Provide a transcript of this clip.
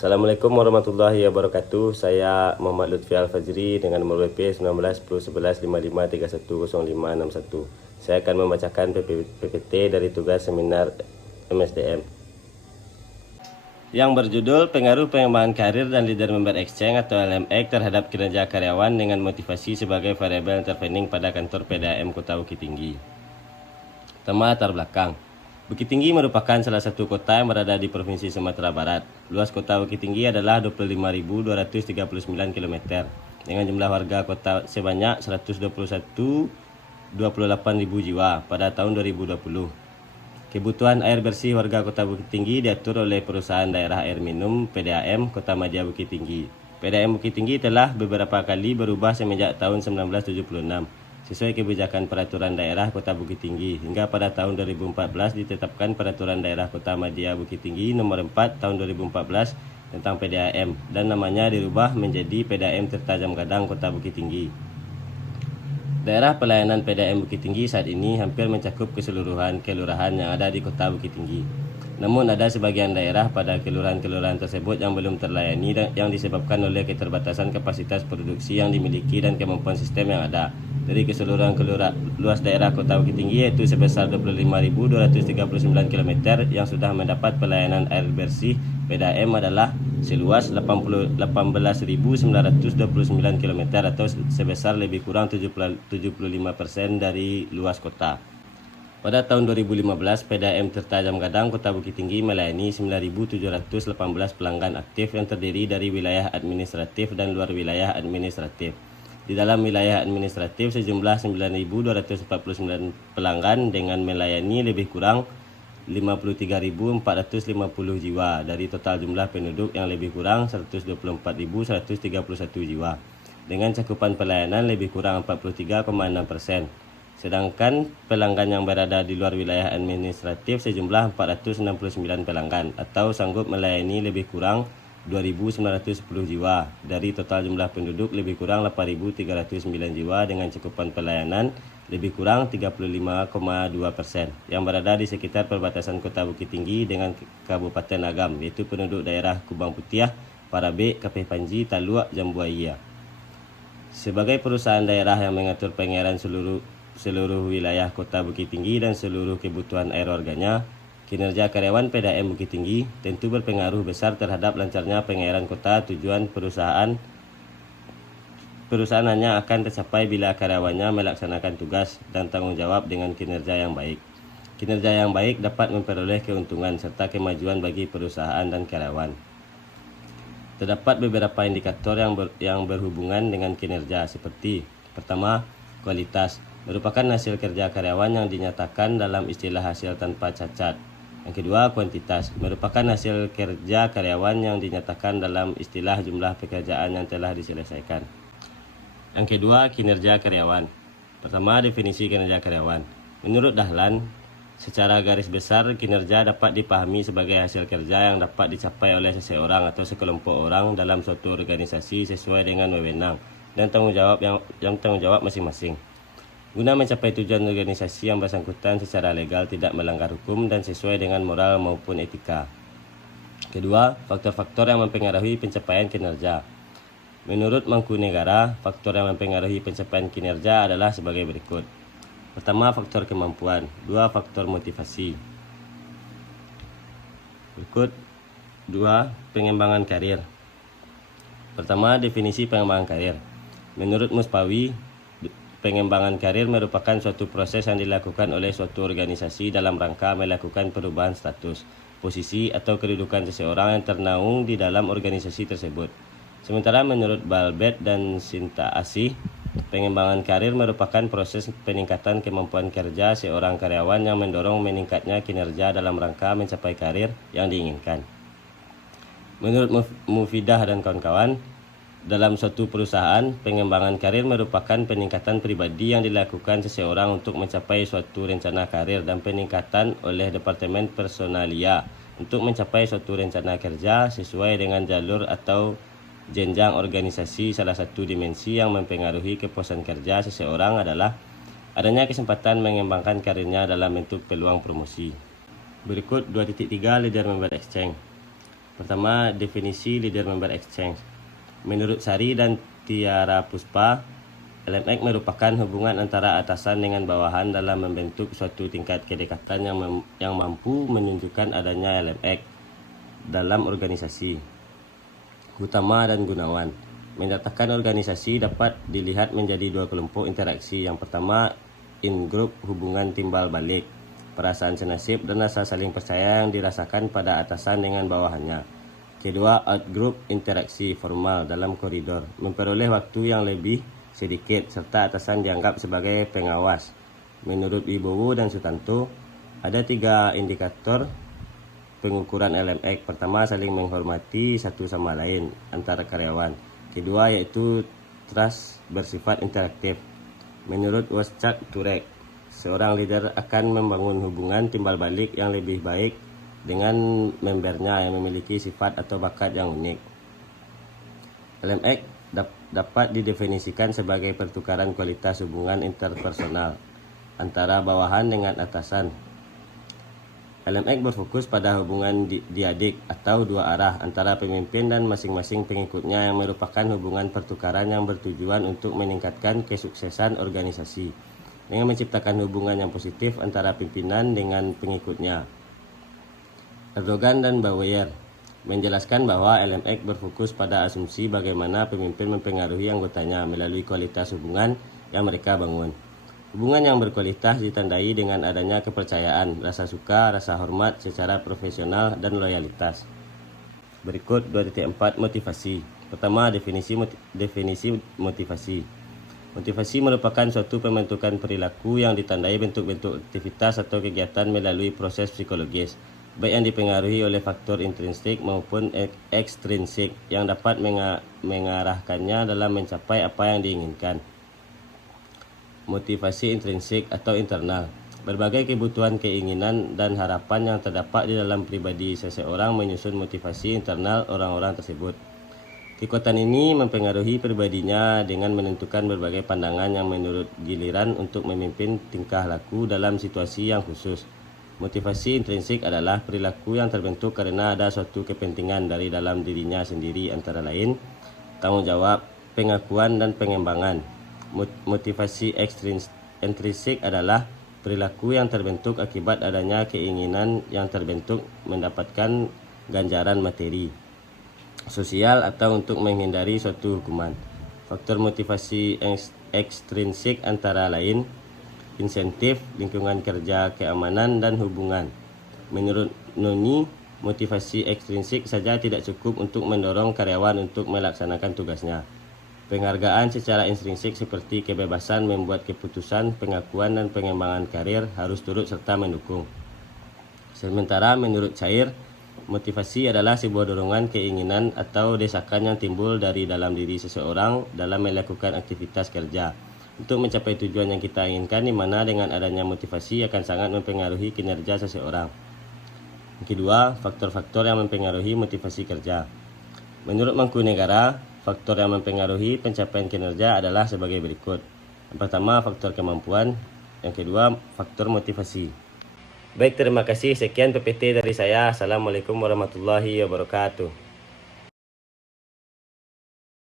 Assalamualaikum warahmatullahi wabarakatuh. Saya Muhammad Lutfi Al-Fajri dengan nomor WP 19101155310561. Saya akan membacakan PPT dari tugas seminar MSDM yang berjudul Pengaruh Pengembangan Karir dan Leader Member Exchange atau LMX terhadap kinerja karyawan dengan motivasi sebagai variabel intervening pada kantor PDAM Kota Bukit Tinggi. Pertama, latar belakang. Bukit Tinggi merupakan salah satu kota yang berada di Provinsi Sumatera Barat. Luas kota Bukit Tinggi adalah 25.239 km dengan jumlah warga kota sebanyak 121.28.000 jiwa pada tahun 2020. Kebutuhan air bersih warga kota Bukit Tinggi diatur oleh perusahaan daerah air minum PDAM Kota Madya Bukit Tinggi. PDAM Bukit Tinggi telah beberapa kali berubah semenjak tahun 1976. Sesuai kebijakan peraturan daerah Kota Bukit Tinggi hingga pada tahun 2014 ditetapkan peraturan daerah Kota Madya Bukit Tinggi nomor 4 tahun 2014 tentang PDAM dan namanya dirubah menjadi PDAM Tirta Jam Gadang Kota Bukit Tinggi. Daerah pelayanan PDAM Bukit Tinggi saat ini hampir mencakup keseluruhan kelurahan yang ada di Kota Bukit Tinggi. Namun ada sebagian daerah pada kelurahan-kelurahan tersebut yang belum terlayani yang disebabkan oleh keterbatasan kapasitas produksi yang dimiliki dan kemampuan sistem yang ada. Dari keseluruhan luas daerah Kota Bukit Tinggi yaitu sebesar 25.239 km yang sudah mendapat pelayanan air bersih PDAM adalah seluas 18.929 km atau sebesar lebih kurang 75% dari luas kota. Pada tahun 2015, PDAM Tirta Jam Gadang Kota Bukit Tinggi melayani 9.718 pelanggan aktif yang terdiri dari wilayah administratif dan luar wilayah administratif. Di dalam wilayah administratif sejumlah 9.249 pelanggan dengan melayani lebih kurang 53.450 jiwa dari total jumlah penduduk yang lebih kurang 124.131 jiwa dengan cakupan pelayanan lebih kurang 43,6%. Sedangkan pelanggan yang berada di luar wilayah administratif sejumlah 469 pelanggan atau sanggup melayani lebih kurang 2.910 jiwa dari total jumlah penduduk lebih kurang 8.309 jiwa dengan cakupan pelayanan lebih kurang 35,2% yang berada di sekitar perbatasan Kota Bukit Tinggi dengan Kabupaten Agam yaitu penduduk daerah Kubang Putiah, Parabek, Kapeh Panji, Taluak, Jambuaya. Sebagai perusahaan daerah yang mengatur pengairan seluruh wilayah Kota Bukit Tinggi dan seluruh kebutuhan air warganya, kinerja karyawan PDAM Bukit Tinggi tentu berpengaruh besar terhadap lancarnya pengairan kota. Tujuan perusahaan hanya akan tercapai bila karyawannya melaksanakan tugas dan tanggung jawab dengan kinerja yang baik. Kinerja yang baik dapat memperoleh keuntungan serta kemajuan bagi perusahaan dan karyawan. Terdapat beberapa indikator yang berhubungan dengan kinerja seperti: pertama, kualitas merupakan hasil kerja karyawan yang dinyatakan dalam istilah hasil tanpa cacat. Yang kedua, kuantitas merupakan hasil kerja karyawan yang dinyatakan dalam istilah jumlah pekerjaan yang telah diselesaikan. Yang kedua, kinerja karyawan. Pertama, definisi kinerja karyawan. Menurut Dahlan, secara garis besar kinerja dapat dipahami sebagai hasil kerja yang dapat dicapai oleh seseorang atau sekelompok orang dalam suatu organisasi sesuai dengan wewenang dan tanggung jawab masing-masing, guna mencapai tujuan organisasi yang bersangkutan secara legal, tidak melanggar hukum dan sesuai dengan moral maupun etika. Kedua, faktor-faktor yang mempengaruhi pencapaian kinerja. Menurut Mangkunegara, faktor yang mempengaruhi pencapaian kinerja adalah sebagai berikut. Pertama, faktor kemampuan. Dua, faktor motivasi. Berikut dua, pengembangan karir. Pertama, definisi pengembangan karir. Menurut Muspawi, pengembangan karir merupakan suatu proses yang dilakukan oleh suatu organisasi dalam rangka melakukan perubahan status, posisi, atau kedudukan seseorang yang ternaung di dalam organisasi tersebut. Sementara menurut Balbet dan Sinta Asih, pengembangan karir merupakan proses peningkatan kemampuan kerja seorang karyawan yang mendorong meningkatnya kinerja dalam rangka mencapai karir yang diinginkan. Menurut Mufidah dan kawan-kawan, dalam suatu perusahaan, pengembangan karir merupakan peningkatan pribadi yang dilakukan seseorang untuk mencapai suatu rencana karir dan peningkatan oleh Departemen Personalia untuk mencapai suatu rencana kerja sesuai dengan jalur atau jenjang organisasi. Salah satu dimensi yang mempengaruhi kepuasan kerja seseorang adalah adanya kesempatan mengembangkan karirnya dalam bentuk peluang promosi. Berikut 2.3 Leader Member Exchange. Pertama, definisi leader-member exchange. Menurut Sari dan Tiara Puspa, LMX merupakan hubungan antara atasan dengan bawahan dalam membentuk suatu tingkat kedekatan yang mampu menunjukkan adanya LMX dalam organisasi. Utama dan Gunawan menyatakan organisasi dapat dilihat menjadi dua kelompok interaksi. Yang pertama, in-group hubungan timbal balik, perasaan senasib dan rasa saling percaya yang dirasakan pada atasan dengan bawahannya. Kedua, out-group interaksi formal dalam koridor, memperoleh waktu yang lebih sedikit serta atasan dianggap sebagai pengawas. Menurut Wibowo dan Sutanto, ada 3 indikator pengukuran LMX. Pertama, saling menghormati satu sama lain antara karyawan. Kedua, yaitu trust bersifat interaktif. Menurut Waschak Turek, seorang leader akan membangun hubungan timbal balik yang lebih baik dengan membernya yang memiliki sifat atau bakat yang unik. LMX dapat didefinisikan sebagai pertukaran kualitas hubungan interpersonal antara bawahan dengan atasan. LMX berfokus pada hubungan diadik atau dua arah antara pemimpin dan masing-masing pengikutnya yang merupakan hubungan pertukaran yang bertujuan untuk meningkatkan kesuksesan organisasi dengan menciptakan hubungan yang positif antara pimpinan dengan pengikutnya. Erdogan dan Bauer menjelaskan bahwa LMX berfokus pada asumsi bagaimana pemimpin mempengaruhi anggotanya melalui kualitas hubungan yang mereka bangun. Hubungan yang berkualitas ditandai dengan adanya kepercayaan, rasa suka, rasa hormat secara profesional, dan loyalitas. Berikut 2.4 motivasi. Pertama, definisi motivasi. Motivasi merupakan suatu pembentukan perilaku yang ditandai bentuk-bentuk aktivitas atau kegiatan melalui proses psikologis, baik yang dipengaruhi oleh faktor intrinsik maupun ekstrinsik yang dapat mengarahkannya dalam mencapai apa yang diinginkan. Motivasi intrinsik atau internal. Berbagai kebutuhan, keinginan, dan harapan yang terdapat di dalam pribadi seseorang menyusun motivasi internal orang-orang tersebut. Kekuatan ini mempengaruhi pribadinya dengan menentukan berbagai pandangan yang menurut giliran untuk memimpin tingkah laku dalam situasi yang khusus. Motivasi intrinsik adalah perilaku yang terbentuk karena ada suatu kepentingan dari dalam dirinya sendiri, antara lain tanggung jawab, pengakuan, dan pengembangan. Motivasi intrinsik adalah perilaku yang terbentuk akibat adanya keinginan yang terbentuk mendapatkan ganjaran materi, sosial, atau untuk menghindari suatu hukuman. Faktor motivasi ekstrinsik antara lain insentif, lingkungan kerja, keamanan, dan hubungan. Menurut Noni, motivasi ekstrinsik saja tidak cukup untuk mendorong karyawan untuk melaksanakan tugasnya. Penghargaan secara intrinsik seperti kebebasan membuat keputusan, pengakuan, dan pengembangan karir harus turut serta mendukung. Sementara menurut Cair, motivasi adalah sebuah dorongan, keinginan, atau desakan yang timbul dari dalam diri seseorang dalam melakukan aktivitas kerja untuk mencapai tujuan yang kita inginkan, di mana dengan adanya motivasi akan sangat mempengaruhi kinerja seseorang. Kedua, faktor-faktor yang mempengaruhi motivasi kerja. Menurut Mangkunegara, faktor yang mempengaruhi pencapaian kinerja adalah sebagai berikut. Yang pertama, faktor kemampuan. Yang kedua, faktor motivasi. Baik, terima kasih. Sekian PPT dari saya. Assalamualaikum warahmatullahi wabarakatuh.